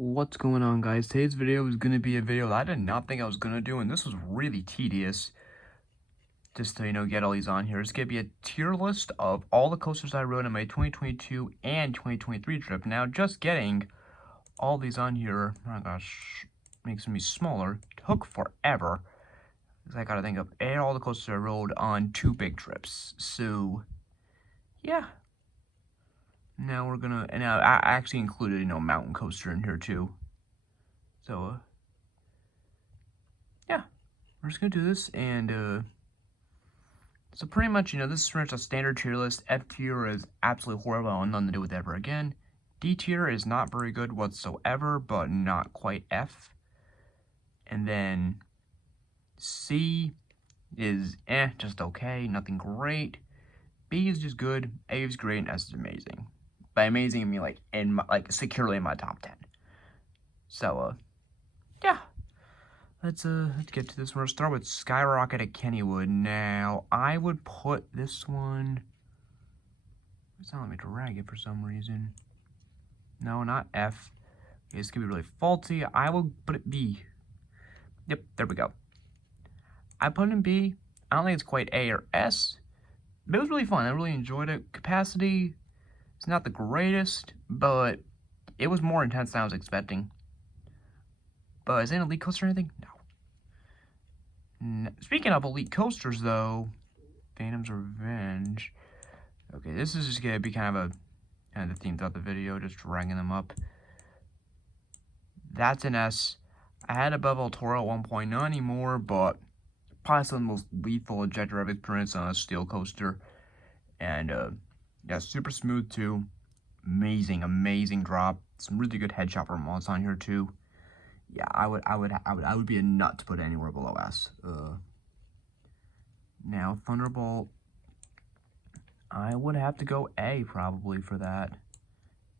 What's going on, guys? Today's video is going to be a video that I did not think I was going to do, and this was really tedious. Just to, get all these on here. It's going to be a tier list of all the coasters I rode on my 2022 and 2023 trip. Now, just getting all these on here, oh gosh, makes me smaller, took forever. Because I got to think of all the coasters I rode on 2 big trips. So, yeah. Now we're going to, and I actually included, mountain coaster in here too. So, yeah, we're just gonna do this, and so pretty much, this is pretty much a standard tier list. F tier is absolutely horrible, I want nothing to do with it ever again. D tier is not very good whatsoever, but not quite F. And then C is just okay, nothing great. B is just good, A is great, and S is amazing. By amazing, I mean securely in my top 10. So, yeah. Let's get to this one. We'll start with Skyrocket at Kennywood. Now, I would put this one... It's not letting me drag it for some reason. No, not F. Okay, this could be really faulty. I will put it B. Yep, there we go. I put it in B. I don't think it's quite A or S. But it was really fun. I really enjoyed it. Capacity is not the greatest, but it was more intense than I was expecting. But is it an elite coaster or anything? No. Speaking of elite coasters, though, Phantom's Revenge. Okay, this is just gonna be kind of the theme throughout the video, just dragging them up. That's an S. I had above El Toro at one point, not anymore, but probably some of the most lethal ejector I've experienced on a steel coaster. And yeah, super smooth too. Amazing drop. Some really good head chopper mods on here too. Yeah, I would be a nut to put it anywhere below S. Now Thunderbolt, I would have to go A probably for that.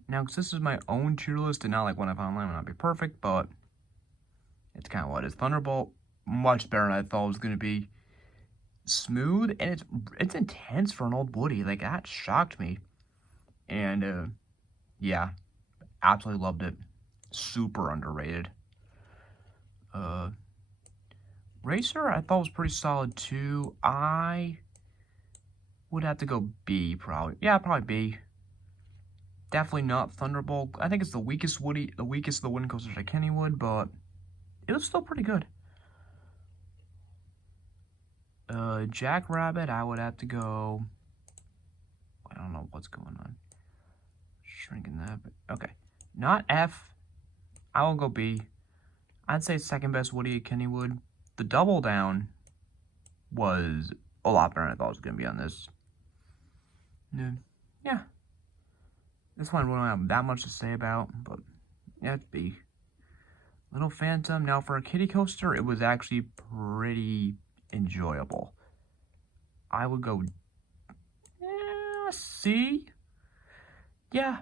Now, because this is my own tier list and not like one I found online, would not be perfect, but it's kind of what it is. Thunderbolt, much better than I thought it was gonna be. Smooth, and it's intense for an old Woody. Like, that shocked me. And yeah, absolutely loved it. Super underrated. Racer, I thought was pretty solid too. I would have to go B, probably. Yeah, probably B. Definitely not Thunderbolt. I think it's the weakest Woody, the weakest of the wooden coasters at Kennywood, but it was still pretty good. Jackrabbit, I would have to go. I don't know what's going on. Shrinking that, but okay. Not F. I will go B. I'd say second best Woody at Kennywood. The Double Down was a lot better than I thought it was going to be on this. Yeah. This one I don't have that much to say about, but yeah, it's B. Little Phantom. Now, for a kiddie coaster, it was actually pretty enjoyable. I would go C. Yeah.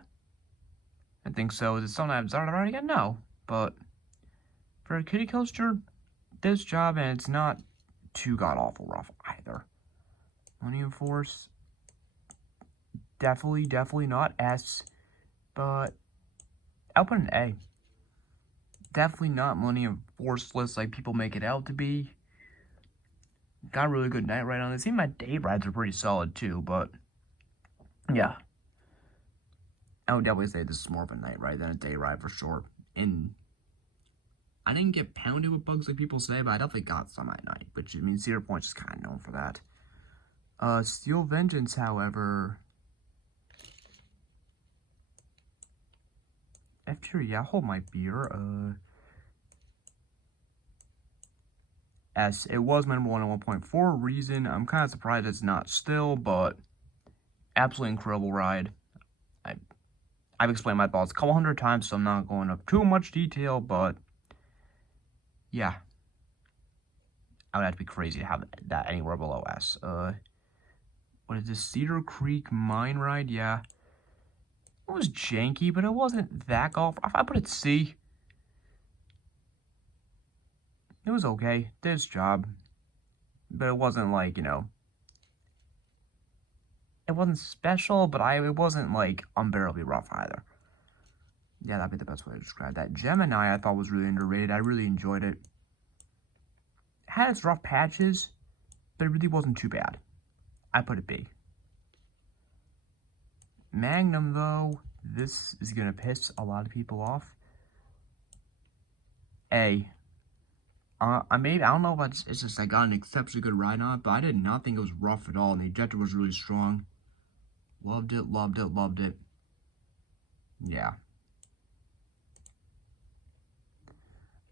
I think so. Is it something I've started already again? No. But for a kiddie coaster, this job, and it's not too god-awful rough either. Millennium Force, definitely not S, but I'll put an A. Definitely not Millennium Forceless like people make it out to be. Got a really good night ride on this. Even my day rides are pretty solid too, but yeah. I would definitely say this is more of a night ride than a day ride for sure. And I didn't get pounded with bugs like people say, but I definitely got some at night, which, I mean, Cedar Point's just kind of known for that. Steel Vengeance, however... F tier, yeah, hold my beer. S, it was my number one at 1.4 reason. I'm kind of surprised it's not still, but absolutely incredible ride. I've explained my thoughts a couple hundred times, so I'm not going up too much detail, but yeah. I would have to be crazy to have that anywhere below S. What is this? Cedar Creek Mine Ride? Yeah. It was janky, but it wasn't that golf. If I put it C, it was okay. Did its job. But it wasn't like, it wasn't special, but it wasn't like unbearably rough either. Yeah, that'd be the best way to describe that. Gemini, I thought was really underrated. I really enjoyed it. Had its rough patches, but it really wasn't too bad. I put it B. Magnum, though, this is gonna piss a lot of people off. A. I don't know if it's just I got an exceptionally good ride on it, but I did not think it was rough at all, and the ejector was really strong. Loved it, loved it, loved it. Yeah.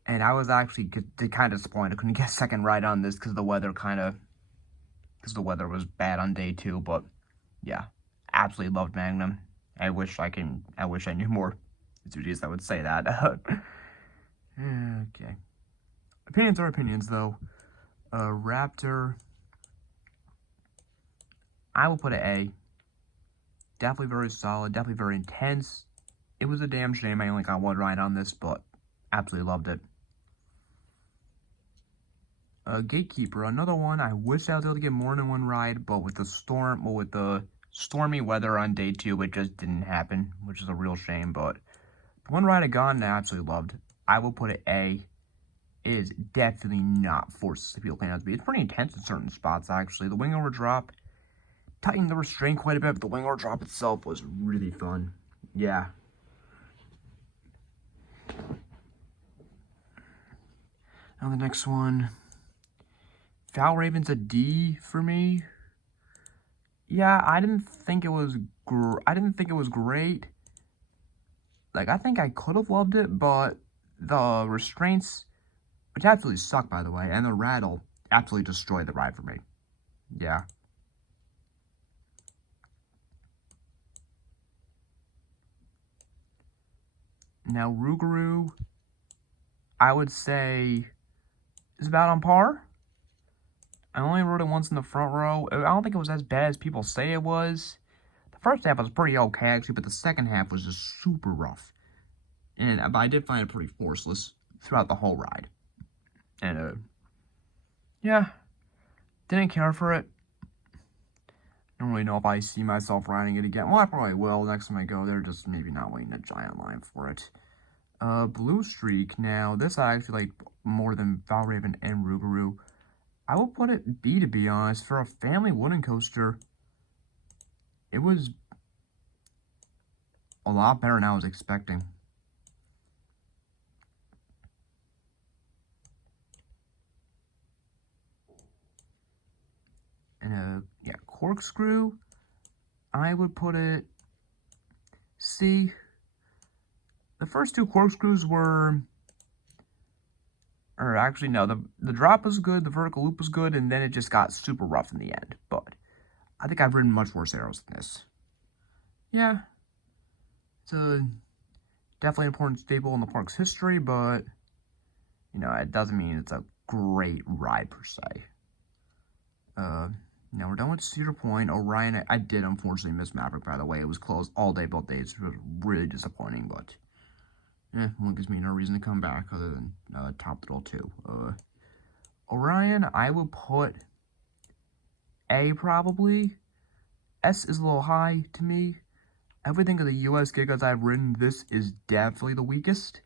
And I was actually kind of disappointed I couldn't get a second ride on this because the weather was bad on day 2, but yeah, absolutely loved Magnum. I wish I knew more enthusiasts that would say that. Okay. Opinions are opinions, though. Raptor, I will put an A. Definitely very solid, definitely very intense. It was a damn shame I only got one ride on this, but absolutely loved it. Gatekeeper, another one. I wish I was able to get more than one ride, but with the stormy weather on day 2, it just didn't happen, which is a real shame. But the one ride I got and I absolutely loved. I will put it A. It is definitely not forced to people playing out to be. It's pretty intense in certain spots, actually. The wing over drop tightened the restraint quite a bit, but the wing over drop itself was really fun. Yeah. Now the next one. Valraven's a D for me. Yeah, I didn't think it was great. Like, I think I could have loved it, but the restraints, which absolutely suck, by the way, and the rattle absolutely destroyed the ride for me. Yeah. Now, Rougarou, I would say, is about on par. I only rode it once in the front row. I don't think it was as bad as people say it was. The first half was pretty okay, actually, but the second half was just super rough. But I did find it pretty forceless throughout the whole ride. And, yeah, didn't care for it. Don't really know if I see myself riding it again. Well, I probably will next time I go there, just maybe not waiting a giant line for it. Blue Streak, now, this I actually like more than Valraven and Rougarou. I will put it B, to be honest. For a family wooden coaster, it was a lot better than I was expecting. And, yeah, Corkscrew, I would put it C. The first 2 corkscrews were... Or actually, no, the drop was good, the vertical loop was good, and then it just got super rough in the end. But I think I've ridden much worse arrows than this. Yeah. It's a definitely important staple in the park's history, but, you know, it doesn't mean it's a great ride per se. Now we're done with Cedar Point. Orion, I did unfortunately miss Maverick, by the way. It was closed all day, both days. It was really disappointing, but... one gives me no reason to come back other than Top Thrill 2. Orion, I will put A probably. S is a little high to me. Everything of the US Gigas I've ridden, this is definitely the weakest.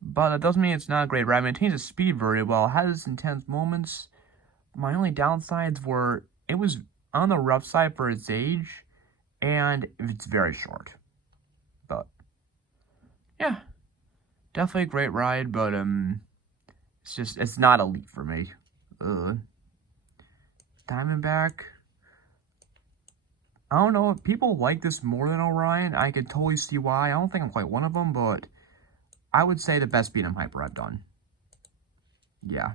But that doesn't mean it's not a great ride. It maintains its speed very well. It has its intense moments. My only downsides were it was on the rough side for its age, and it's very short. But, yeah. Definitely a great ride, but, it's not elite for me. Diamondback. I don't know, if people like this more than Orion, I could totally see why. I don't think I'm quite one of them, but I would say the best beat 'em hyper I've done. Yeah.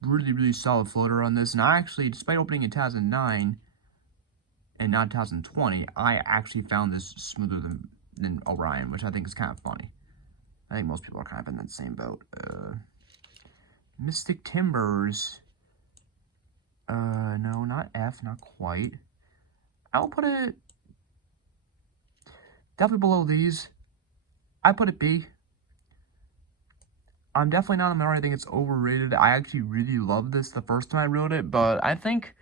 Really, really solid floater on this, and I actually, despite opening in 2009, and not 2020, I actually found this smoother than Orion, which I think is kind of funny. I think most people are kind of in that same boat. Mystic Timbers. No, not F, not quite. I'll put it definitely below these. I put it B. I'm definitely not a minority. I think it's overrated. I actually really loved this the first time I rode it, but I think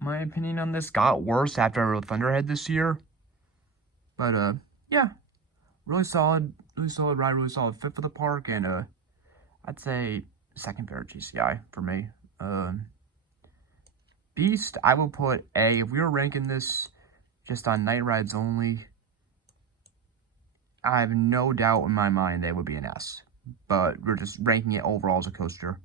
my opinion on this got worse after I rode Thunderhead this year. But, yeah, really solid. really solid ride, really solid fit for the park, and I'd say second favorite GCI for me. Beast, I would put A. If we were ranking this just on night rides only, I have no doubt in my mind it would be an S. But we're just ranking it overall as a coaster.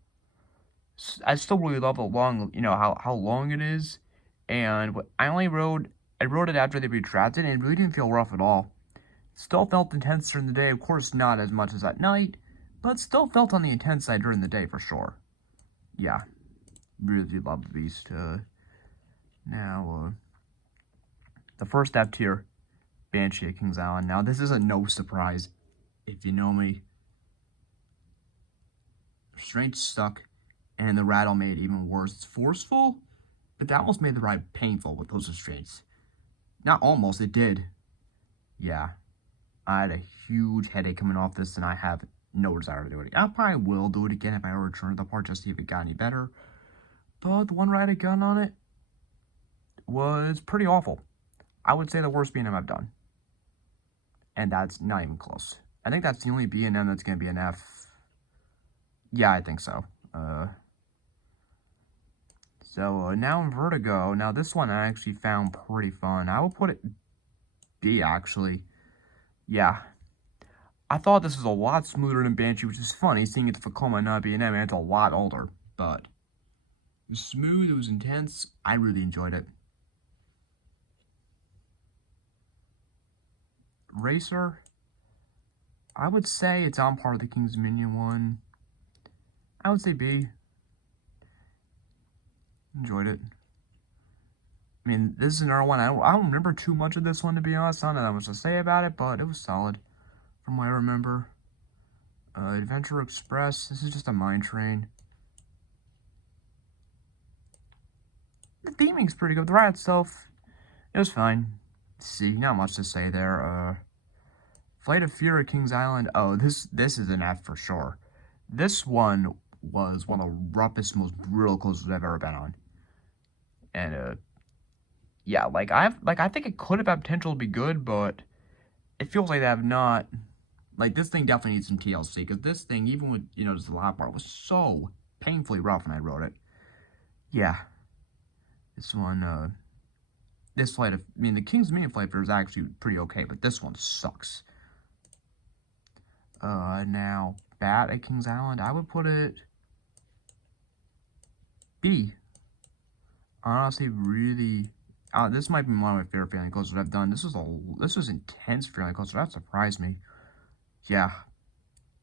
I still really love how long, how long it is. And I rode it after they retracted, and it really didn't feel rough at all. Still felt intense during the day, of course not as much as at night, but still felt on the intense side during the day for sure. Yeah, really love the Beast. Now, the first F tier, Banshee at Kings Island. Now, this is a no surprise, if you know me. Restraints stuck, and the rattle made it even worse. It's forceful, but that almost made the ride painful with those restraints. Not almost, it did. Yeah, I had a huge headache coming off this, and I have no desire to do it. I probably will do it again if I ever return to the park, just to see if it got any better. But the one ride I got on it was pretty awful. I would say the worst B&M I've done. And that's not even close. I think that's the only B&M that's going to be an F. Yeah, I think so. Now in Vertigo. Now, this one I actually found pretty fun. I will put it B, actually. Yeah. I thought this was a lot smoother than Banshee, which is funny, seeing it's Vekoma, not B&M, and it's a lot older. But it was smooth, it was intense. I really enjoyed it. Racer, I would say it's on par with the King's Dominion one. I would say B. Enjoyed it. I mean, this is another one. I don't remember too much of this one, to be honest. I don't know that much to say about it, but it was solid from what I remember. Adventure Express. This is just a mine train. The theming's pretty good. The ride itself, it was fine. See, not much to say there. Flight of Fear at Kings Island. Oh, this is an F for sure. This one was one of the roughest, most brutal coasters I've ever been on. And yeah, I think it could have had potential to be good, but it feels like they have not. Like, this thing definitely needs some TLC, because this thing, even with, just the lap bar, was so painfully rough when I rode it. Yeah. This one, this flight of, the King's Dominion flight is actually pretty okay, but this one sucks. Now, Bat at Kings Island, I would put it B. Honestly, really, this might be one of my favorite failing coasters I've done. This was intense failing coaster. That surprised me. Yeah.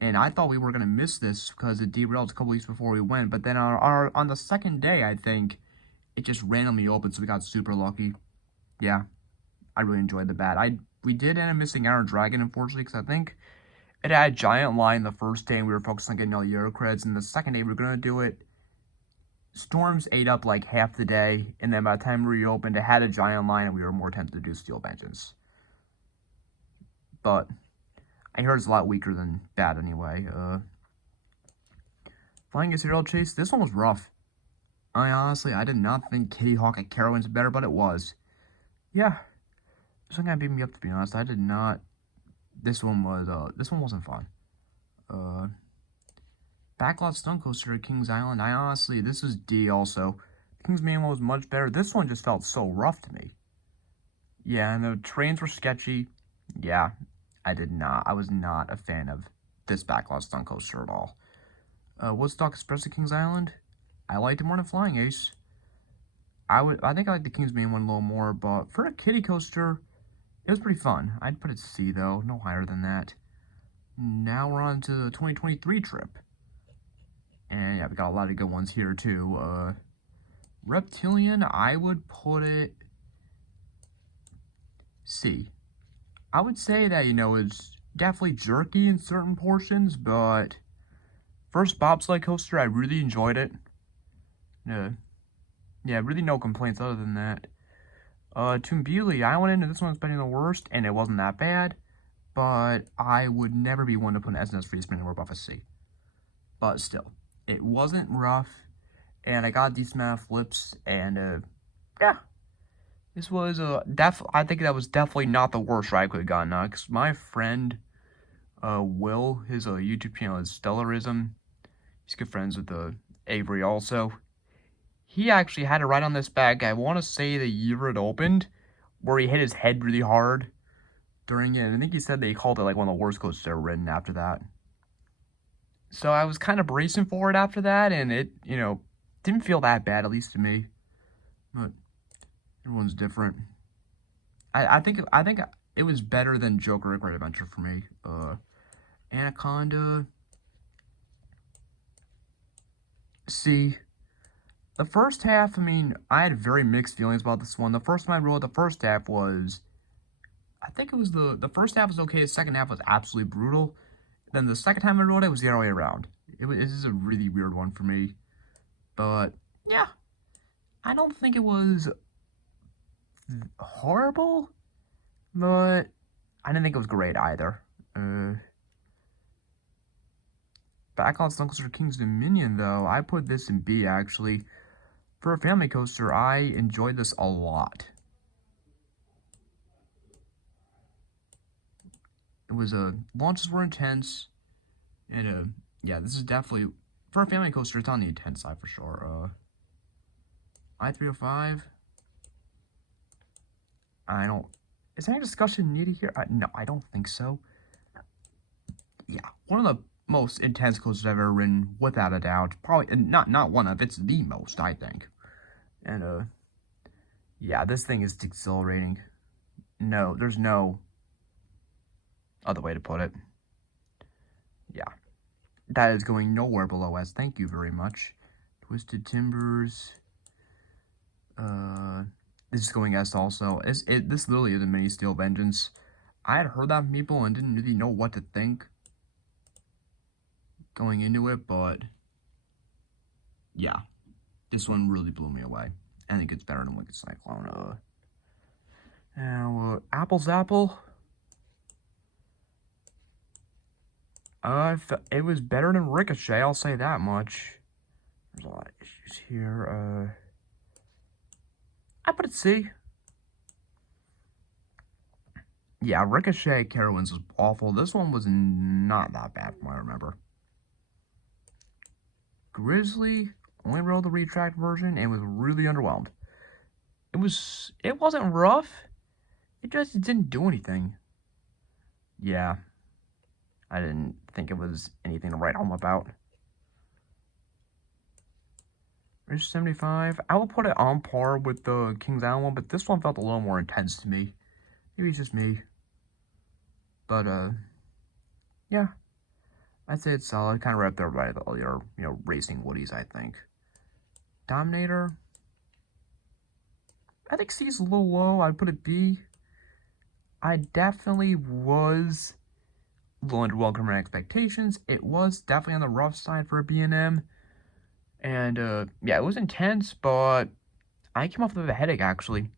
And I thought we were gonna miss this because it derailed a couple weeks before we went, but then on the second day, I think it just randomly opened, so we got super lucky. Yeah, I really enjoyed the Bat. We did end up missing Iron Dragon, unfortunately, because I think it had a giant line the first day, and we were focused on getting all the Euro creds, and the second day we were gonna do it. Storms ate up like half the day, and then by the time we reopened, it had a giant line, and we were more tempted to do Steel Vengeance. But I heard it's a lot weaker than Bat anyway. Flying a Serial Chase, this one was rough. I did not think Kitty Hawk at Carowinds better, but it was. Yeah, this one kind of beat me up, to be honest. I did not. This one wasn't fun. Backlot Stunt Coaster at Kings Island. This was D also. Kings Manual was much better. This one just felt so rough to me. Yeah, and the trains were sketchy. Yeah, I was not a fan of this Backlot Stunt Coaster at all. Woodstock Express at Kings Island. I liked it more than Flying Ace. I think I like the Kings Main one a little more, but for a kiddie coaster, it was pretty fun. I'd put it C though, no higher than that. Now we're on to the 2023 trip. And yeah, we got a lot of good ones here too. Reptilian, I would put it C. I would say that, it's definitely jerky in certain portions, but first bobsled coaster, I really enjoyed it. Yeah, really no complaints other than that. Tumbili, I went into this one spending the worst, and it wasn't that bad, but I would never be one to put an SNS free spin anywhere above a C. But still, it wasn't rough, and I got a decent amount of flips, and yeah. This was I think that was definitely not the worst ride I could have gotten, because my friend Will, his YouTube channel is Stellarism. He's good friends with Avery also. He actually had a ride on this bag, I want to say the year it opened, where he hit his head really hard during it. And I think he said they called it like one of the worst coasters ever ridden after that. So I was kind of bracing for it after that, and it, didn't feel that bad, at least to me. But everyone's different. I think it was better than Joker: Great Adventure for me. Anaconda. See, the first half, I mean, I had very mixed feelings about this one. The first time I rode the first half was, I think it was the first half was okay. The second half was absolutely brutal. Then the second time I rode it was the other way around. This is a really weird one for me. But, yeah. I don't think it was horrible, but I didn't think it was great either. Back on Sun Coaster King's Dominion, though, I put this in B, actually. For a family coaster, I enjoyed this a lot. It was, launches were intense, and, yeah, this is definitely, for a family coaster, it's on the intense side for sure. I-305, is any discussion needed here? No, I don't think so. Yeah, one of the most intense coasters I've ever ridden, without a doubt. Probably, not one of, it's the most, I think. And, yeah, this thing is exhilarating. No, there's no other way to put it. Yeah. That is going nowhere below S. Thank you very much. Twisted Timbers. This is going S also. This literally is a mini Steel Vengeance. I had heard that from people and didn't really know what to think going into it, but yeah, this one really blew me away. I think it's better than Wicked Cyclone. Now, Apple's Apple. It was better than Ricochet, I'll say that much. There's a lot of issues here. I put it C. Yeah, Ricochet Carowinds was awful. This one was not that bad from what I remember. Grizzly, only rode the retract version and was really underwhelmed. It wasn't rough. It just didn't do anything. Yeah. I didn't think it was anything to write home about. Ridge 75. I will put it on par with the Kings Island one, but this one felt a little more intense to me. Maybe it's just me. But, yeah. I'd say it's solid. Kind of right up there by the other, racing Woodies, I think. Dominator. I think C is a little low. I'd put it B. I definitely was a little underwhelmed compared to expectations. It was definitely on the rough side for a B&M. And, yeah, it was intense, but I came off with a headache, actually.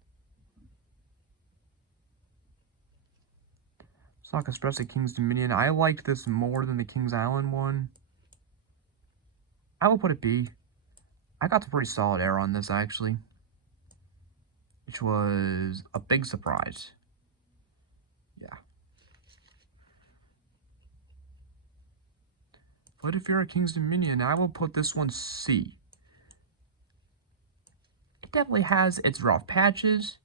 Sock Espresso King's Dominion. I liked this more than the Kings Island one. I will put it B. I got some pretty solid air on this, actually. Which was a big surprise. Yeah. But if you're a King's Dominion, I will put this one C. It definitely has its rough patches,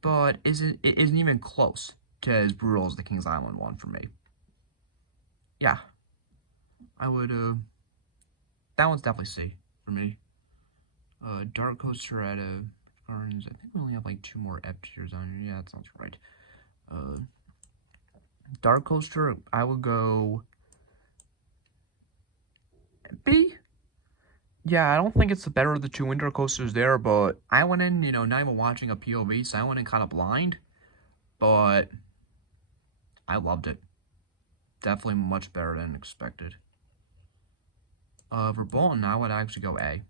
but it isn't even close to as brutal as the Kings Island one for me. Yeah. I would, that one's definitely C for me. Dark Coaster at Gardens. I think we only have like 2 more F tiers on here. Yeah, that sounds right. Dark Coaster, I would go B. Yeah, I don't think it's the better of the 2 winter coasters there, but I went in, not even watching a POV, so I went in kind of blind. But I loved it. Definitely much better than expected. For Bolton, I would actually go A.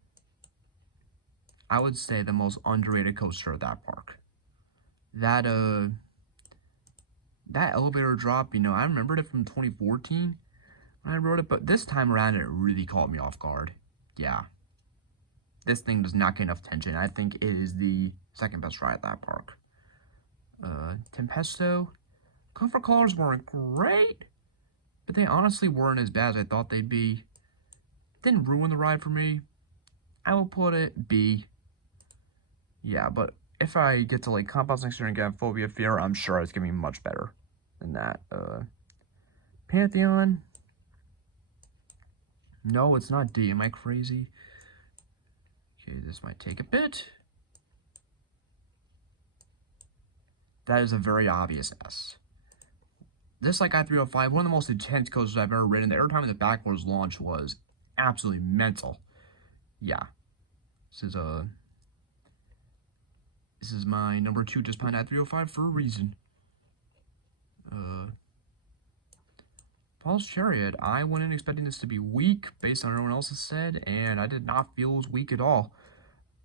I would say the most underrated coaster at that park. That elevator drop, I remembered it from 2014 when I rode it, but this time around it really caught me off guard. Yeah. This thing does not get enough attention. I think it is the second best ride at that park. Tempesto. Comfort colors weren't great, but they honestly weren't as bad as I thought they'd be. Didn't ruin the ride for me. I will put it B. Yeah, but if I get to like compounds next year and get phobia fear, I'm sure it's gonna be much better than that. Pantheon. No, it's not D. Am I crazy? Okay, this might take a bit. That is a very obvious S. This, like I-305, one of the most intense coasters I've ever ridden. The airtime in the backwards launch was absolutely mental. Yeah. This is my number 2 just behind I-305 for a reason. Paul's Chariot, I went in expecting this to be weak based on what everyone else has said, and I did not feel it was weak at all.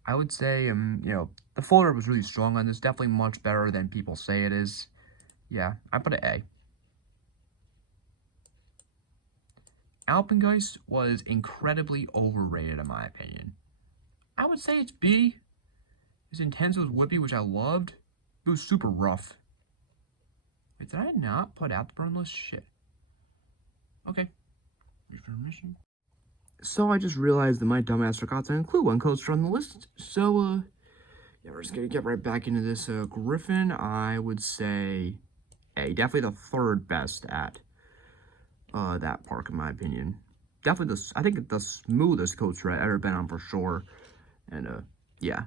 I would say, you know, the folder was really strong on this, definitely much better than people say it is. Yeah, I put an A. Alpengeist was incredibly overrated in my opinion. I would say it's B. As intense as Whippy, which I loved, it was super rough. Wait, did I not put out the burn list? Shit. Okay. Reformation. So I just realized that my dumbass forgot to include one coaster on the list. So, yeah, we're just gonna get right back into this. Griffin, I would say A. Definitely the third best at that park, in my opinion. Definitely I think the smoothest coaster I've ever been on for sure. And, yeah.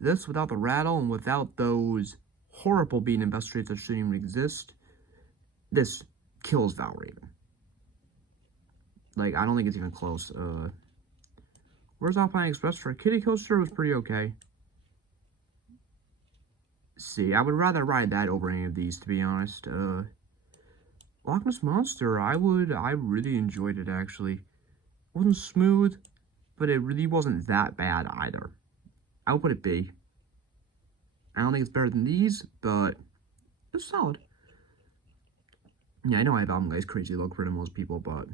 This without the rattle and without those horrible being investigators that shouldn't even exist, this kills Valraven. Like, I don't think it's even close. Where's Alpine Express for a kiddie coaster? It was pretty okay. See, I would rather ride that over any of these, to be honest. Loch Ness Monster, I really enjoyed it, actually. It wasn't smooth, but it really wasn't that bad either. I would put it B. I don't think it's better than these, but it's solid. Yeah, I know I have Alpengeist crazy look for most people, but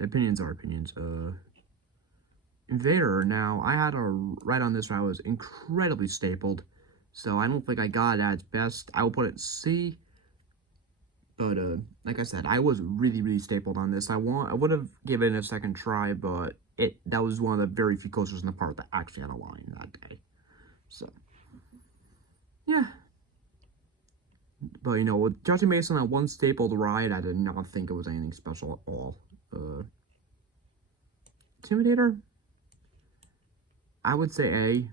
opinions are opinions. Invader, now, I had a ride on this where I was incredibly stapled, so I don't think I got it at its best. I will put it C, but, like I said, I was really, really stapled on this. I would have given it a second try, but that was one of the very few coasters in the park that actually had a line that day. So, yeah. But, you know, with judging based on that one stapled ride, I did not think it was anything special at all. Intimidator? I would say A.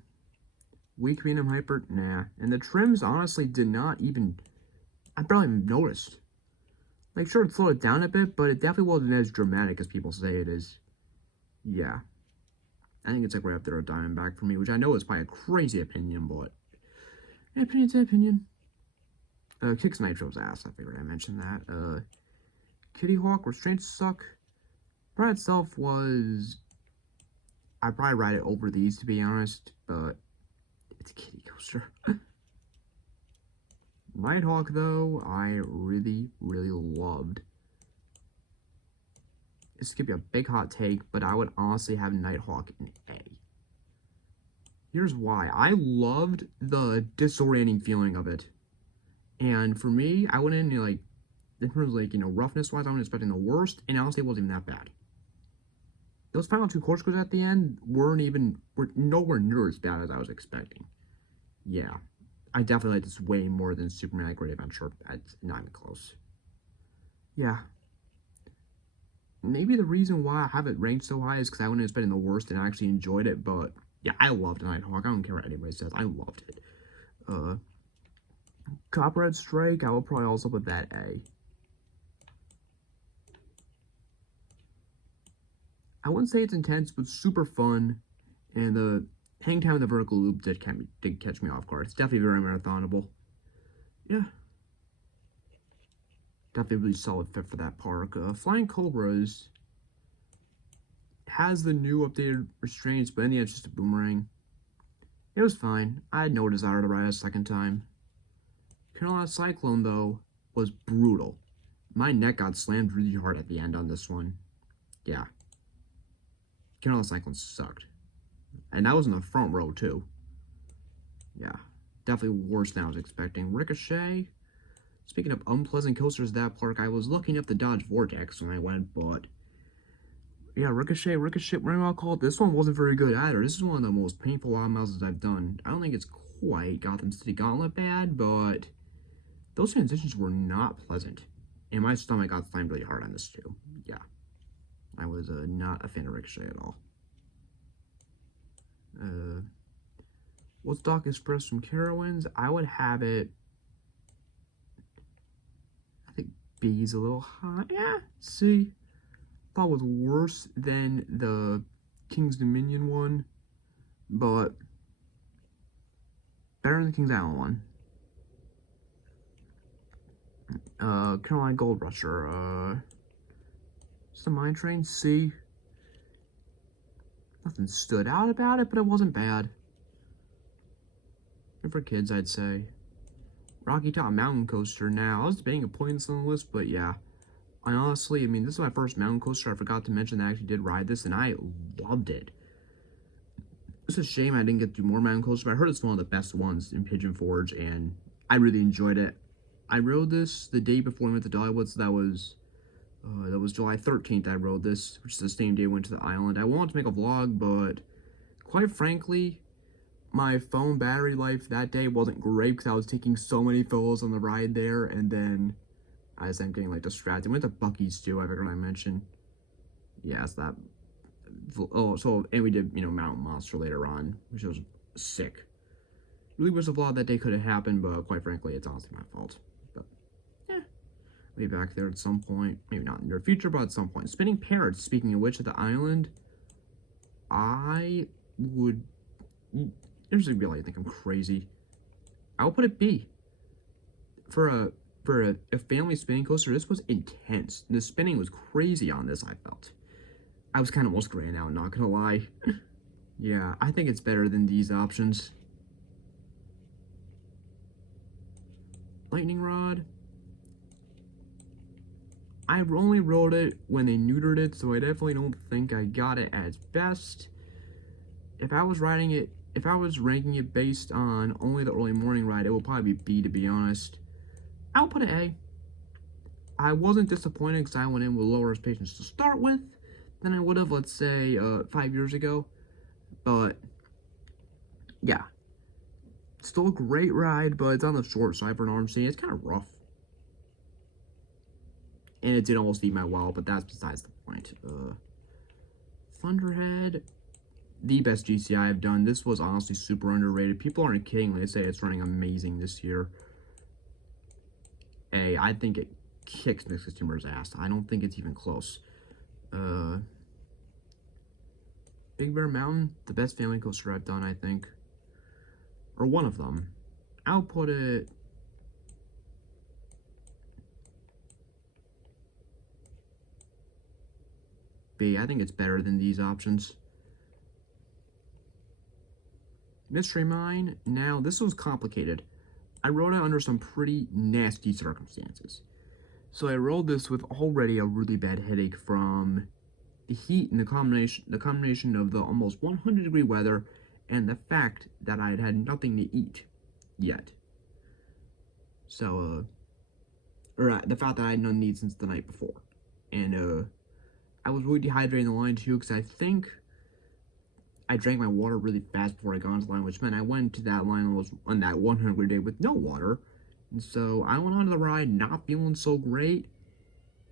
Weak Venom Hyper? Nah. And the trims, honestly, did not even... I barely noticed. Like, sure, it slowed it down a bit, but it definitely wasn't as dramatic as people say it is. Yeah. I think it's like right up there a Diamondback for me, which I know is probably a crazy opinion, but... Opinion's an opinion. Kicks Nitro's ass, I figured I mentioned that. Kitty Hawk, Restraints suck. Ride itself was... I'd probably ride it over these, to be honest, but it's a kiddie coaster. Nighthawk, though, I really, really loved. This could be a big hot take, but I would honestly have Nighthawk in A. Here's why. I loved the disorienting feeling of it. And for me, I went in, like, in terms of, like, you know, roughness-wise, I was expecting the worst, and honestly, it wasn't even that bad. Those final two course goes at the end were nowhere near as bad as I was expecting. Yeah. I definitely like this way more than Superman Great Adventure. It's not even close. Yeah. Maybe the reason why I have it ranked so high is because I went in expecting the worst and I actually enjoyed it, but yeah, I loved Nighthawk. I don't care what anybody says. I loved it. Copperhead Strike, I will probably also put that A. I wouldn't say it's intense, but super fun, and the hang time in the vertical loop did catch me off guard. It's definitely very marathonable. Yeah. Definitely a really solid fit for that park. Flying Cobras has the new updated restraints, but in the end, it's just a boomerang. It was fine. I had no desire to ride it a second time. Carolina Cyclone, though, was brutal. My neck got slammed really hard at the end on this one. Yeah. Carolina Cyclone sucked. And that was in the front row, too. Yeah. Definitely worse than I was expecting. Ricochet. Speaking of unpleasant coasters at that park, I was looking up the Dodge Vortex when I went, but yeah, Ricochet, whatever you want to call it, this one wasn't very good either. This is one of the most painful wild mouses I've done. I don't think it's quite Gotham City Gauntlet bad, but those transitions were not pleasant. And my stomach got slammed really hard on this too. Yeah, I was not a fan of Ricochet at all. Woodstock Express from Carowinds, I would have it, I think B's a little high. Yeah, C. Thought was worse than the King's Dominion one, but better than the King's Island one. Carolina Gold Rusher, it's the Mine Train, C. Nothing stood out about it, but it wasn't bad. And for kids, I'd say. Rocky Top Mountain Coaster, now, I was debating a points on the list, but yeah. I honestly, this is my first mountain coaster. I forgot to mention that I actually did ride this, and I loved it. It's a shame I didn't get to do more mountain coasters, but I heard it's one of the best ones in Pigeon Forge, and I really enjoyed it. I rode this the day before we went to Dollywood, so that was July 13th I rode this, which is the same day I went to the island. I wanted to make a vlog, but quite frankly, my phone battery life that day wasn't great because I was taking so many photos on the ride there, and then as I'm getting like distracted. I went to Buc-ee's too, I figured I mentioned. Yeah, so that. Oh, so, and we did, Mountain Monster later on, which was sick. Really wish the vlog that day could have happened, but quite frankly, it's honestly my fault. But, yeah. I'll be back there at some point. Maybe not in the near future, but at some point. Spinning Parrots, speaking of which, at the island, I would. There's gonna be like, I think I'm crazy. I'll put it B. For a family spinning coaster, this was intense. The spinning was crazy on this, I felt. I was kind of almost graying out, not gonna lie. Yeah, I think it's better than these options. Lightning Rod. I only rode it when they neutered it, so I definitely don't think I got it as best. If I was ranking it based on only the early morning ride, it would probably be B, to be honest. I'll put an A. I wasn't disappointed because I went in with lower expectations to start with than I would have, let's say, 5 years ago. But, yeah. Still a great ride, but it's on the short side for an RMC. It's kind of rough. And it did almost eat my wallet, but that's besides the point. Thunderhead, the best GCI I've done. This was honestly super underrated. People aren't kidding when they say it's running amazing this year. A, I think it kicks mixed consumers' ass. I don't think it's even close. Big Bear Mountain, the best family coaster I've done, I think. Or one of them. I'll put it... B. I think it's better than these options. Mystery Mine. Now, this was complicated. I rode it under some pretty nasty circumstances. So I rode this with already a really bad headache from the heat and the combination of the almost 100-degree weather and the fact that I had had nothing to eat yet. So, the fact that I had none to eat since the night before. And, I was really dehydrated in the line too, because I think I drank my water really fast before I got into the line, which meant I went to that line on that 100-degree day with no water. And so I went onto the ride not feeling so great.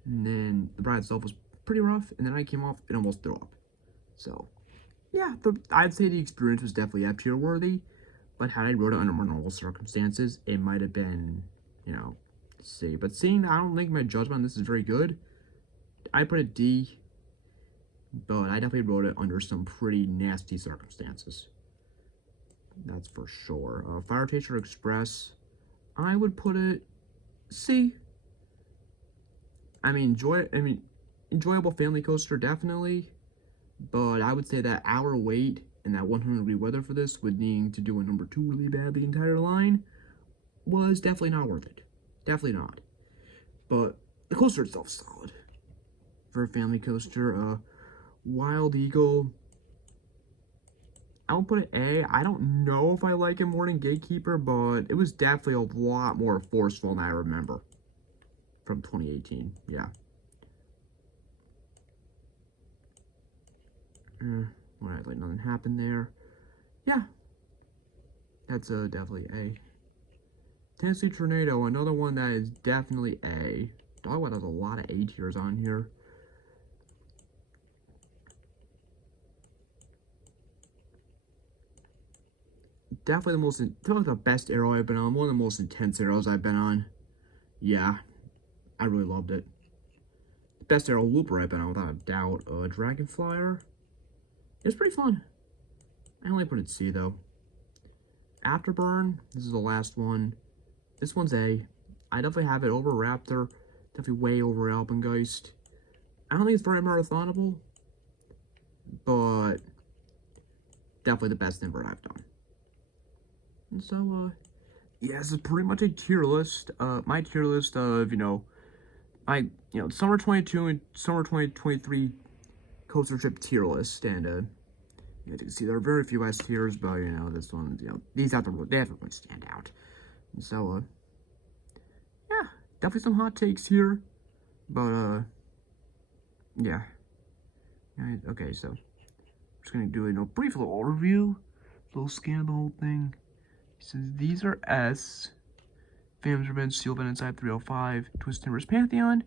And then the ride itself was pretty rough. And then I came off and almost threw up. So, yeah, I'd say the experience was definitely F tier worthy. But had I rode it under more normal circumstances, it might have been, C. But seeing that I don't think my judgment on this is very good, I put it D. But I definitely rode it under some pretty nasty circumstances. That's for sure. Fire Chaser Express, I would put it C. Enjoyable family coaster, definitely. But I would say that hour wait and that 100-degree weather for this, with needing to do a number 2 really bad the entire line, was definitely not worth it. Definitely not. But the coaster itself is solid. For a family coaster, Wild Eagle, I'll put it A. I don't know if I like it more than Gatekeeper, but it was definitely a lot more forceful than I remember from 2018. Yeah. Alright, like nothing happened there. Yeah. That's definitely A. Tennessee Tornado, another one that is definitely A. Dogwood has a lot of A tiers on here. Definitely the best arrow I've been on. One of the most intense arrows I've been on. Yeah, I really loved it. The best arrow looper I've been on, without a doubt. Dragonflyer. It's pretty fun. I only put it C, though. Afterburn, this is the last one. This one's A. I definitely have it over Raptor. Definitely way over Alpengeist. I don't think it's very marathonable, but definitely the best invert I've done. And so, yeah, this is pretty much a tier list. My tier list of, summer 22 and summer 2023 coaster trip tier list. And, you can see there are very few S tiers, but, this one, these have to really stand out. And so, yeah, definitely some hot takes here. But, yeah. Okay, so, I'm just gonna do a brief little overview. Little scan of the whole thing. Says these are S. Phantom's Revenge, Steelbend Inside 305, Twist Timbers Pantheon.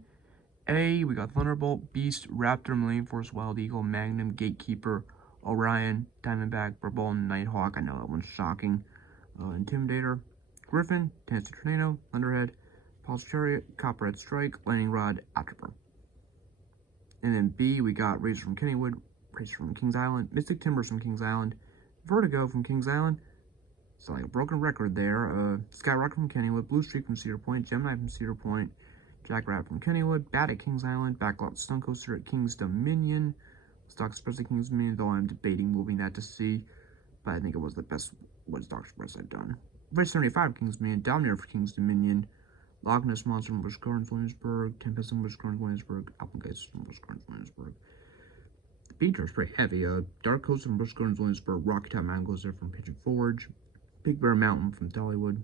A, we got Thunderbolt, Beast, Raptor, Millennium Force, Wild Eagle, Magnum, Gatekeeper, Orion, Diamondback, Burball, Nighthawk. I know that one's shocking. Intimidator, Griffin, Tennessee Tornado, Thunderhead, Pulse Chariot, Copperhead Strike, Lightning Rod, Afterburn. And then B, we got Razor from Kennywood, Razor from Kings Island, Mystic Timbers from Kings Island, Vertigo from Kings Island. So like a broken record there. Skyrocket from Kennywood, Blue Streak from Cedar Point, Gemini from Cedar Point, Jackrabbit from Kennywood, Bat at Kings Island, Backlot Stunt Coaster at King's Dominion, Stock Express at King's Dominion, though I'm debating moving that to C, but I think it was the best Stock Express I've done. Race 75 King's Dominion, Dominator for King's Dominion, Loch Ness Monster from Busch Gardens, Williamsburg, Tempest from Busch Gardens, Williamsburg, Alpengeist from Busch Gardens, Williamsburg. The Beacher is pretty heavy. Dark Coaster from Busch Gardens, Williamsburg, Rocky Top Mountain Coaster from Pigeon Forge, Big Bear Mountain from Dollywood,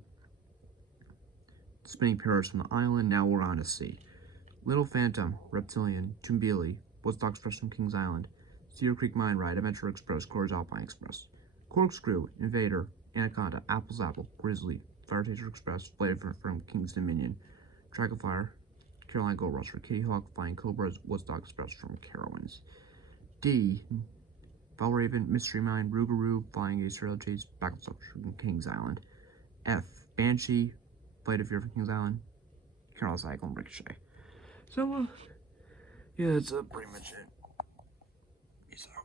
Spinning Paris from the Island. Now we're on to C. Little Phantom, Reptilian, Tumbili, Woodstock Express from Kings Island, Cedar Creek Mine Ride, Adventure Express, Coors Alpine Express, Corkscrew, Invader, Anaconda, Apple's Apple, Grizzly, Fire Taser Express, Blade from King's Dominion, Dragonflyer, Carolina Gold Rush for Kitty Hawk, Flying Cobras, Woodstock Express from Carowinds. D. Valraven, Mystery Mine, Rougarou, Flying Ace Rail Chase, Backlot from Kings Island. F. Banshee, Flight of Fear from Kings Island, Carolina Cyclone, Ricochet. So, yeah, that's pretty much it. Peace out.